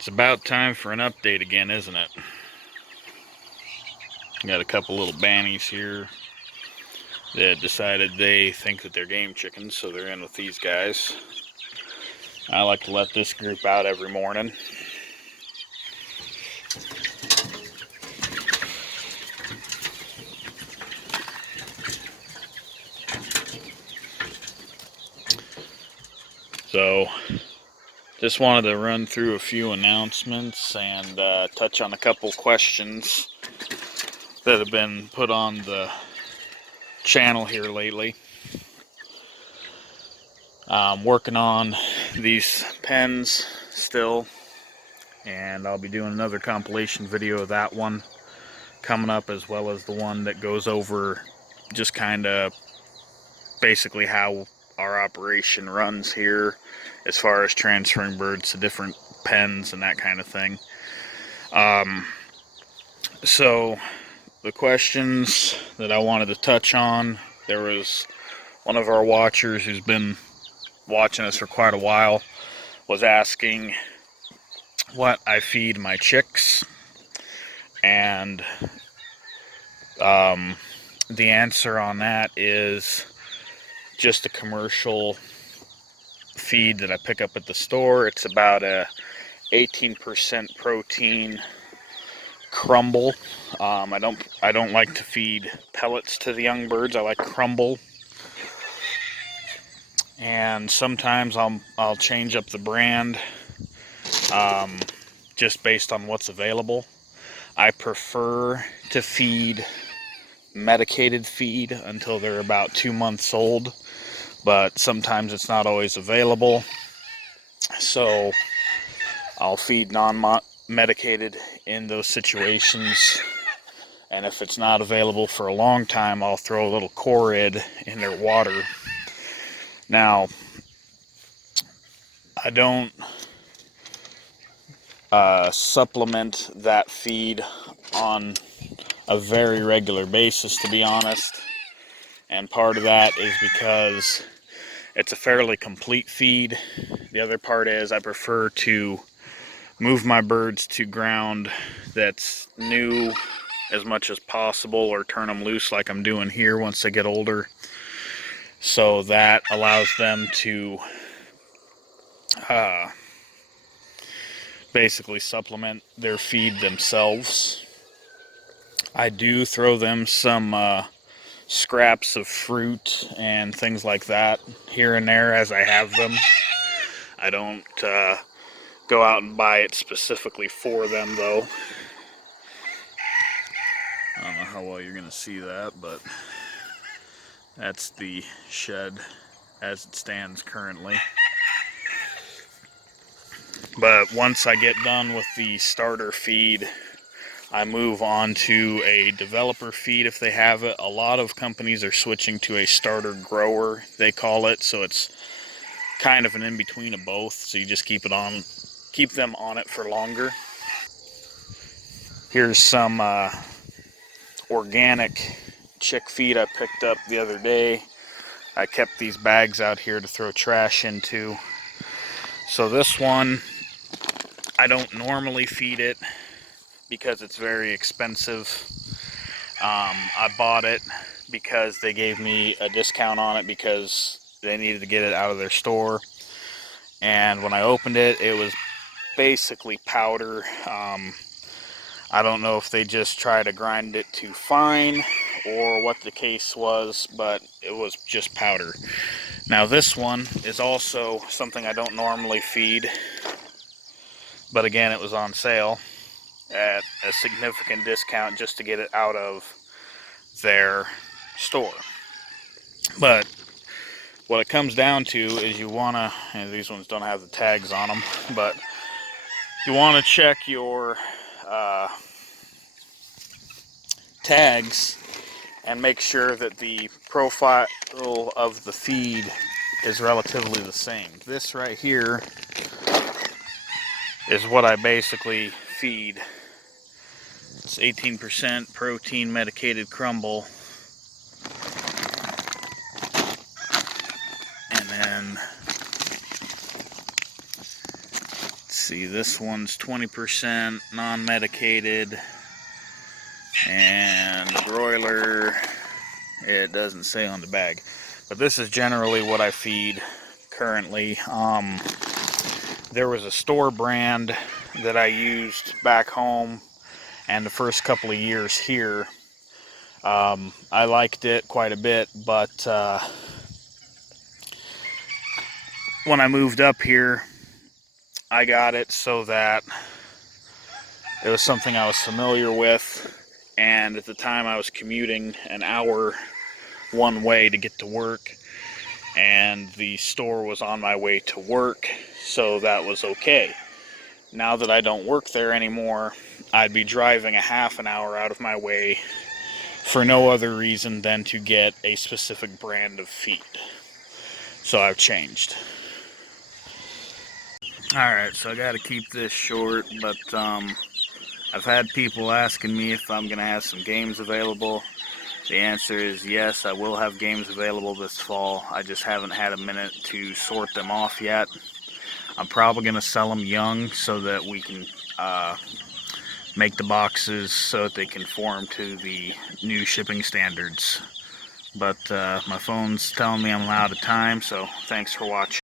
It's about time for an update again, isn't it? Got a couple little bannies here that decided they think that they're game chickens, so they're in with these guys. I like to let this group out every morning. So, just wanted to run through a few announcements and touch on a couple questions that have been put on the channel here lately. I'm working on these pens still, and I'll be doing another compilation video of that one coming up, as well as the one that goes over just kind of basically how our operation runs here as far as transferring birds to different pens and that kind of thing. So the questions that I wanted to touch on, there was one of our watchers who's been watching us for quite a while was asking what I feed my chicks, and the answer on that is just a commercial feed that I pick up at the store. It's about a 18% protein crumble. I don't like to feed pellets to the young birds. I like crumble, and sometimes I'll change up the brand just based on what's available. I prefer to feed medicated feed until they're about 2 months old, but sometimes it's not always available, so I'll feed non-medicated in those situations. And if it's not available for a long time, I'll throw a little Corid in their water. Now, I don't supplement that feed on a very regular basis, to be honest. And part of that is because it's a fairly complete feed. The other part is I prefer to move my birds to ground that's new as much as possible, or turn them loose like I'm doing here once they get older. So that allows them to basically supplement their feed themselves. I do throw them some scraps of fruit and things like that here and there as I have them. I don't go out and buy it specifically for them, though. I don't know how well you're going to see that, but that's the shed as it stands currently. But once I get done with the starter feed, I move on to a developer feed if they have it. A lot of companies are switching to a starter grower, they call it, so it's kind of an in-between of both, so you just keep them on it for longer. Here's some organic chick feed I picked up the other day. I kept these bags out here to throw trash into. So this one, I don't normally feed it because it's very expensive. I bought it because they gave me a discount on it because they needed to get it out of their store. And when I opened it, it was basically powder. I don't know if they just try to grind it too fine or what the case was, but it was just powder. Now this one is also something I don't normally feed, but again, it was on sale at a significant discount just to get it out of their store. But what it comes down to is you want to, and these ones don't have the tags on them, but you want to check your tags and make sure that the profile of the feed is relatively the same. This right here is what I basically feed. It's 18% protein medicated crumble. And then, let's see see, this one's 20% non-medicated, and broiler, it doesn't say on the bag. But this is generally what I feed currently. There was a store brand that I used back home and the first couple of years here. I liked it quite a bit, but when I moved up here, I got it so that it was something I was familiar with, and at the time I was commuting an hour one way to get to work, and the store was on my way to work, so that was okay. Now that I don't work there anymore, I'd be driving a half an hour out of my way for no other reason than to get a specific brand of feed. So I've changed. Alright, so I gotta keep this short, but I've had people asking me if I'm gonna have some games available. The answer is yes, I will have games available this fall. I just haven't had a minute to sort them off yet. I'm probably gonna sell them young so that we can make the boxes so that they conform to the new shipping standards. But my phone's telling me I'm out of time, so thanks for watching.